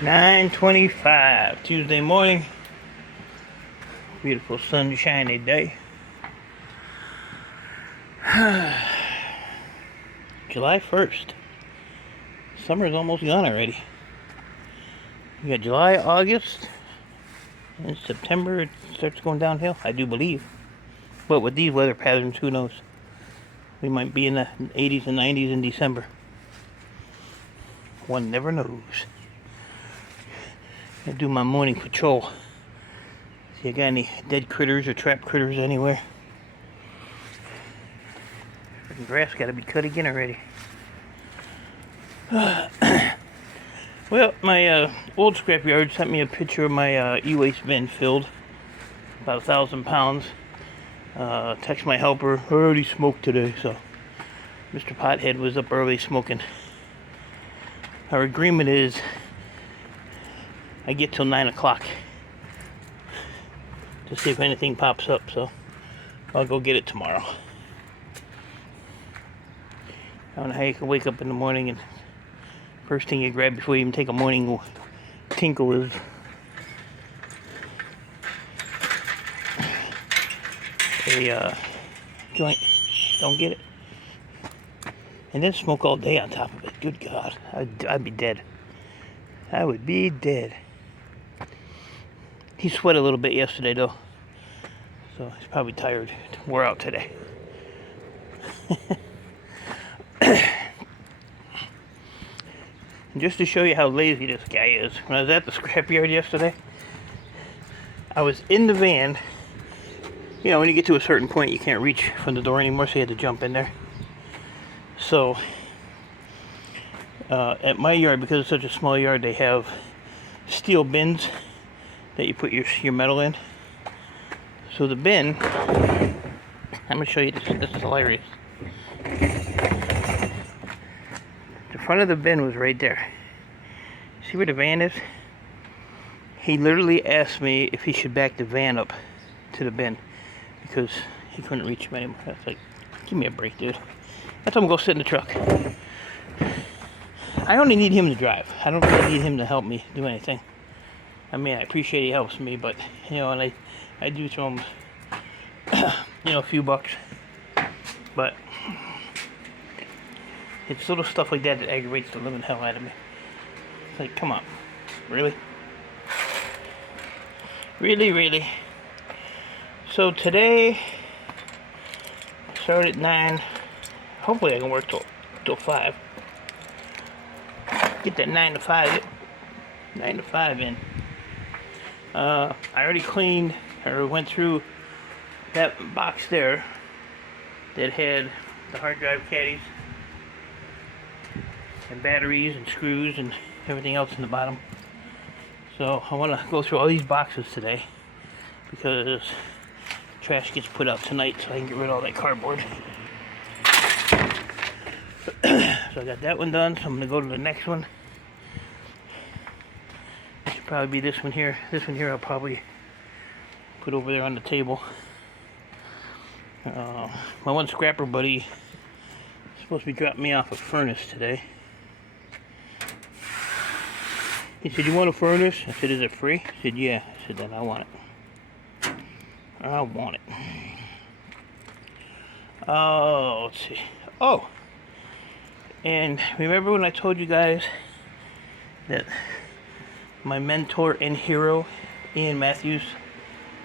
9:25 Tuesday morning. Beautiful sunshiny day. July 1st. Summer's almost gone already. You got July, August, and September it starts going downhill, I do believe. But with these weather patterns, who knows? We might be in the 80s and 90s in December. One never knows. I do my morning patrol. See, I got any dead critters or trapped critters anywhere? Freaking grass got to be cut again already. Well, my old scrapyard sent me a picture of my e-waste bin filled, about 1,000 pounds. Text my helper, I already smoked today, so Mr. Pothead was up early smoking. Our agreement is I get till 9 o'clock to see if anything pops up, so I'll go get it tomorrow. I don't know how you can wake up in the morning and first thing you grab before you even take a morning tinkle is a joint. Don't get it. And then smoke all day on top of it. Good God, I'd be dead. I would be dead. He sweat a little bit yesterday though, so he's probably tired. Wore out today. And just to show you how lazy this guy is, when I was at the scrapyard yesterday, I was in the van. You know, when you get to a certain point, you can't reach from the door anymore, so you had to jump in there. So, at my yard, because it's such a small yard, they have steel bins that you put your metal in. So the bin, I'm going to show you this. This is hilarious. The front of the bin was right there. See where the van is? He literally asked me if he should back the van up to the bin because he couldn't reach him anymore. I was like, give me a break, dude. I told him to go sit in the truck. I only need him to drive. I don't really need him to help me do anything. I mean, I appreciate he helps me, but, you know, and I do throw him, you know, a few bucks. But it's little stuff like that that aggravates the living hell out of me. It's like, come on. Really? Really? So today, start at 9. Hopefully I can work till 5. Get that 9 to 5 in. I already cleaned or went through that box there that had the hard drive caddies and batteries and screws and everything else in the bottom. So I want to go through all these boxes today because trash gets put out tonight, so I can get rid of all that cardboard. So I got that one done, so I'm going to go to the next one. It should probably be this one here. This one here I'll probably put over there on the table. My one scrapper buddy is supposed to be dropping me off a furnace today. He said, you want a furnace? I said, is it free? He said, yeah. I said, then I want it. I want it. Oh, let's see. Oh! And remember when I told you guys that my mentor and hero, Ian Matthews,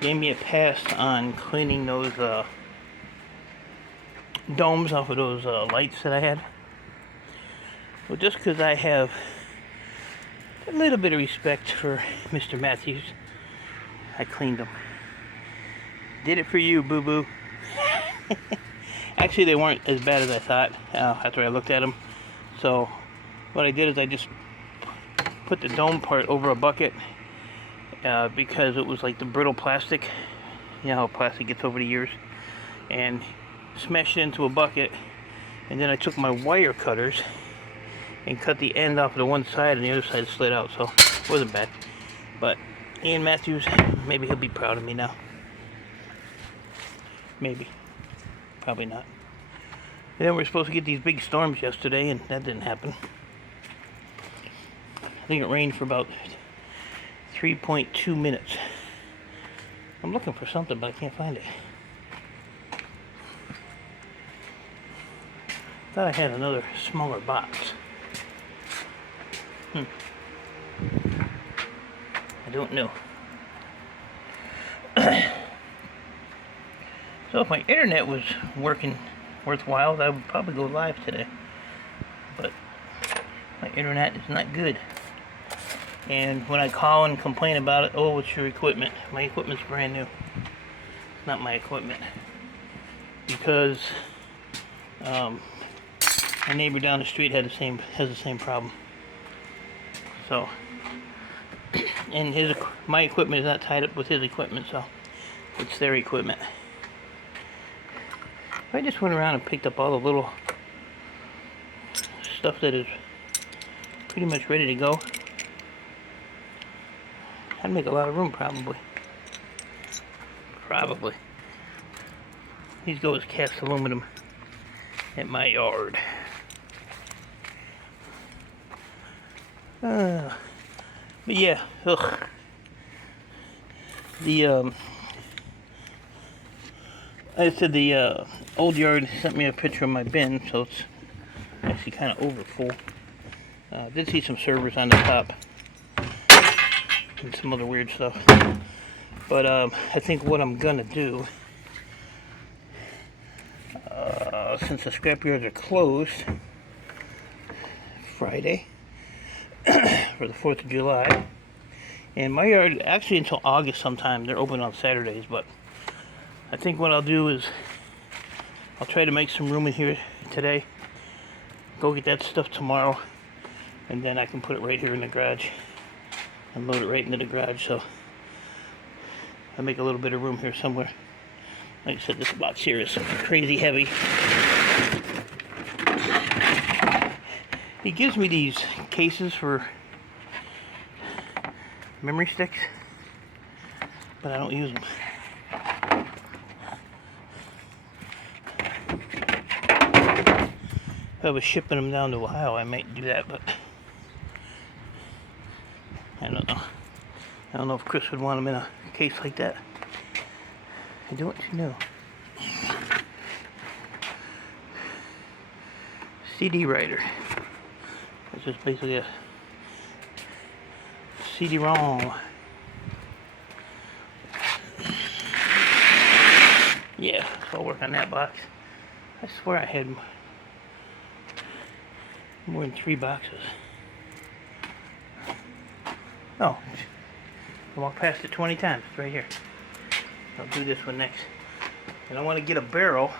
gave me a pass on cleaning those domes off of those lights that I had? Well, just because I have a little bit of respect for Mr. Matthews, I cleaned them. Did it for you, boo-boo. Actually, they weren't as bad as I thought after I looked at them. So what I did is I just put the dome part over a bucket because it was like the brittle plastic. You know how plastic gets over the years. And smashed it into a bucket. And then I took my wire cutters and cut the end off of the one side and the other side slid out. So it wasn't bad. But Ian Matthews, maybe he'll be proud of me now. Maybe. Probably not. And then we were supposed to get these big storms yesterday, and that didn't happen. I think it rained for about 3.2 minutes. I'm looking for something, but I can't find it. Thought I had another smaller box. I don't know. So if my internet was working worthwhile, I would probably go live today. But my internet is not good. And when I call and complain about it, oh, it's your equipment. My equipment's brand new. It's not my equipment. Because my neighbor down the street has the same problem. So, and my equipment is not tied up with his equipment, so it's their equipment. I just went around and picked up all the little stuff that is pretty much ready to go. I'd make a lot of room, probably. These go as cast aluminum at my yard. But yeah, I said the old yard sent me a picture of my bin, so it's actually kind of over full. Did see some servers on the top and some other weird stuff. But I think what I'm gonna do, since the scrapyards are closed Friday for the 4th of July, and my yard actually until August sometime, they're open on Saturdays, but I think what I'll do is I'll try to make some room in here today, go get that stuff tomorrow, and then I can put it right here in the garage and load it right into the garage, so I make a little bit of room here somewhere. Like I said, this box here is crazy heavy. He gives me these cases for memory sticks, but I don't use them. If I was shipping them down to Ohio, I might do that, but I don't know. I don't know if Chris would want them in a case like that. I do what you know. CD writer. It's just basically a CD-ROM. Yeah, so I'll work on that box. I swear I had more than 3 boxes. Oh, I walked past it 20 times. It's right here. I'll do this one next. And I want to get a barrel,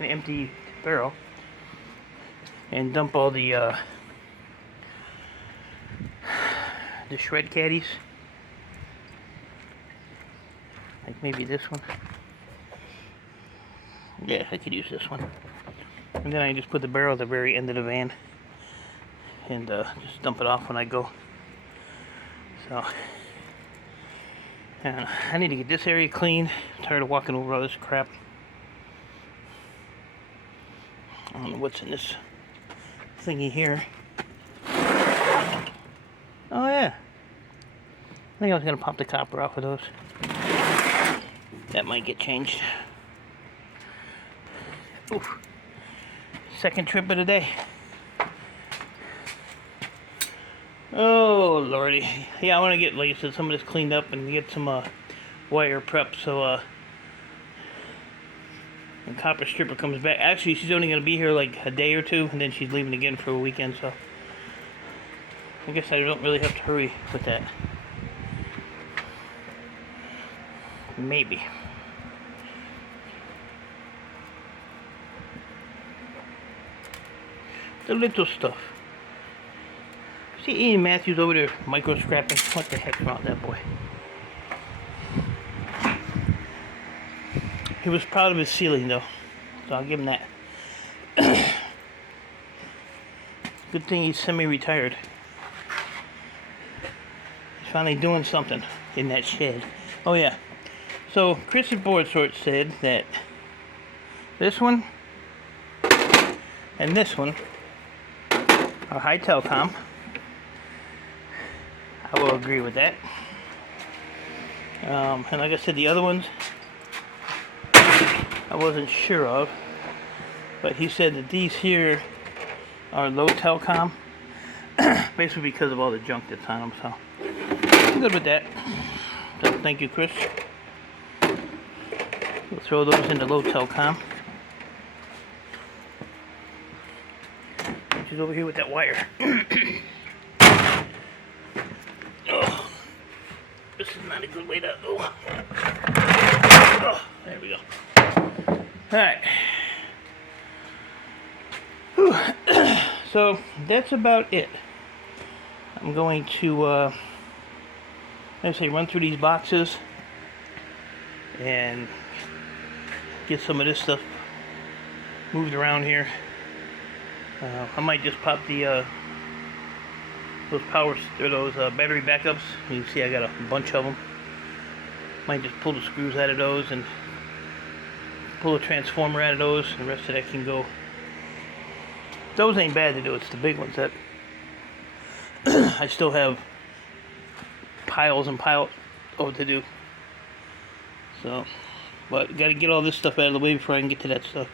an empty barrel, and dump all the shred caddies. Like maybe this one. Yeah, I could use this one. And then I just put the barrel at the very end of the van and just dump it off when I go. So, I need to get this area clean. I'm tired of walking over all this crap. I don't know what's in this thingy here. Oh yeah. I think I was going to pop the copper off of those. That might get changed. Oof. Second trip of the day. Oh lordy. Yeah, I want to get, like I said, some of this cleaned up and get some wire prep so when Copper Stripper comes back. Actually, she's only going to be here like a day or two, and then she's leaving again for a weekend, so I guess I don't really have to hurry with that. Maybe. The little stuff. See Ian Matthews over there micro scrapping? What the heck's wrong with that boy? He was proud of his ceiling though, so I'll give him that. Good thing he's semi-retired. He's finally doing something in that shed. Oh yeah. So Chris at Board Sort said that this one and this one are high telecom. I will agree with that. And like I said, the other ones I wasn't sure of, but he said that these here are low telecom, basically because of all the junk that's on them. So I'm good with that. So thank you, Chris. We'll throw those into low telecom. She's over here with that wire. Oh, this is not a good way to go. Oh, there we go. Alright. So that's about it. I'm going to, like I say, run through these boxes and get some of this stuff moved around here. I might just pop the those battery backups. You can see I got a bunch of them. Might just pull the screws out of those and pull a transformer out of those. The rest of that can go. Those ain't bad to do. It's the big ones that I still have piles and piles of to do. So, but got to get all this stuff out of the way before I can get to that stuff.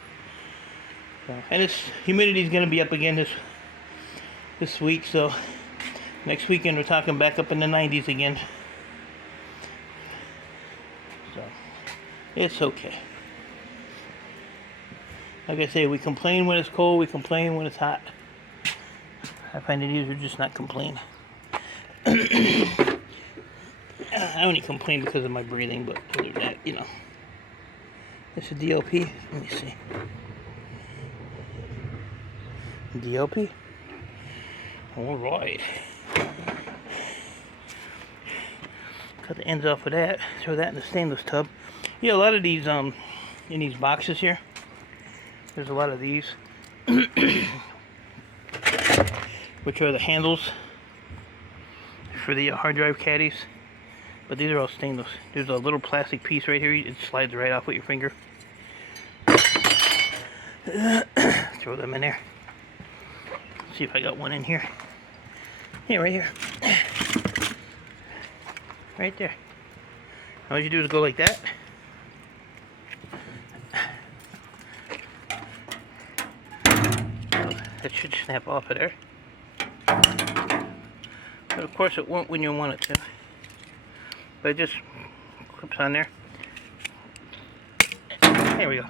And this humidity is going to be up again this week, so next weekend we're talking back up in the 90s again. So it's okay. Like I say, we complain when it's cold, we complain when it's hot. I find it easier just not complain. I only complain because of my breathing, but other than that, you know. This is DLP. Let me see. DLP. Alright. Cut the ends off of that. Throw that in the stainless tub. Yeah, a lot of these in these boxes here. There's a lot of these. Which are the handles for the hard drive caddies. But these are all stainless. There's a little plastic piece right here. It slides right off with your finger. Throw them in there. See if I got one in here. Yeah, right here. Right there. All you do is go like that. That should snap off of there. But of course it won't when you want it to. But it just clips on there. There we go.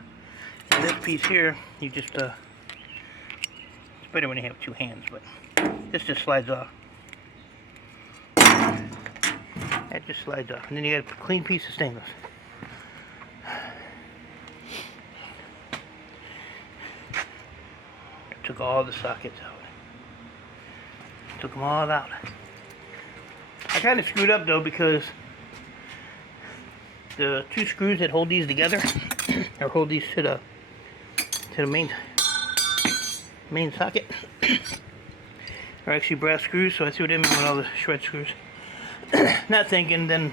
And this piece here, you just it's better when you have two hands, but this just slides off. That just slides off. And then you got a clean piece of stainless. I took all the sockets out. Took them all out. I kind of screwed up though because the two screws that hold these together, or hold these to the main socket, are actually brass screws, so I threw them in with all the shred screws. Not thinking, then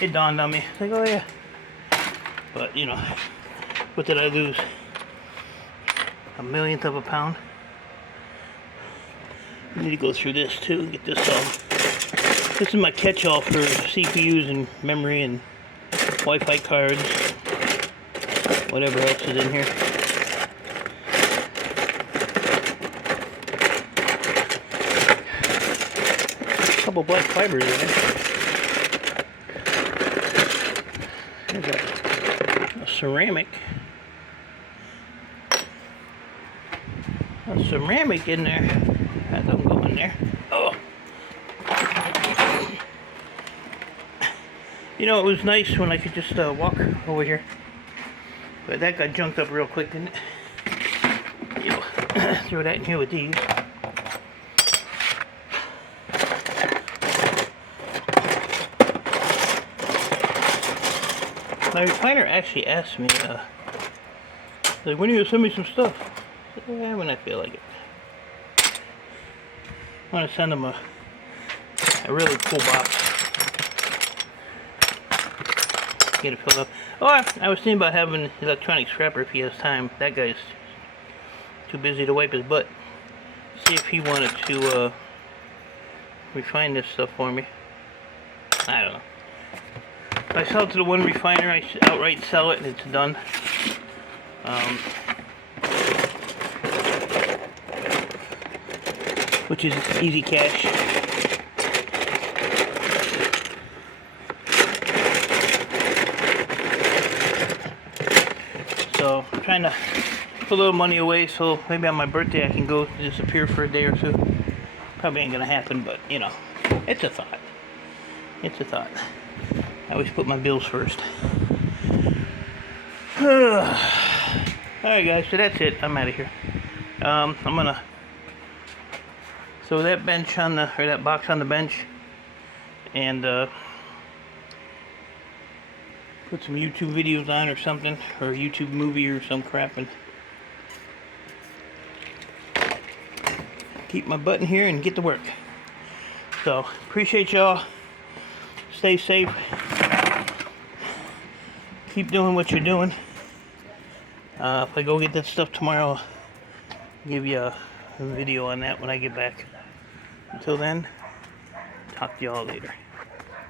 it dawned on me. It's like, oh yeah. But you know, what did I lose? A millionth of a pound. I need to go through this too and get this all. This is my catch-all for CPUs and memory and Wi-Fi cards, whatever else is in here. A couple black fibers in there. There's a ceramic. A ceramic in there. That don't go in there. Oh. You know, it was nice when I could just walk over here. But that got junked up real quick, didn't it? You know, throw that in here with these. My refiner actually asked me, like, when are you gonna send me some stuff? I said, yeah, when I feel like it. I want to send them a really cool box. Get it filled up. Oh, I was thinking about having an electronic scrapper if he has time. That guy's too busy to wipe his butt. See if he wanted to refine this stuff for me. I don't know. If I sell it to the one refiner, I outright sell it and it's done. Which is easy cash. So I'm trying to put a little money away so maybe on my birthday I can go disappear for a day or two. Probably ain't gonna happen, but you know, it's a thought. It's a thought. I always put my bills first. Alright guys, so that's it. I'm out of here. I'm gonna throw that bench on the, or that box on the bench, and put some YouTube videos on or something, or a YouTube movie or some crap, and keep my butt in here and get to work. So, appreciate y'all. Stay safe. Keep doing what you're doing. If I go get that stuff tomorrow, I'll give you a video on that when I get back. Until then, talk to y'all later.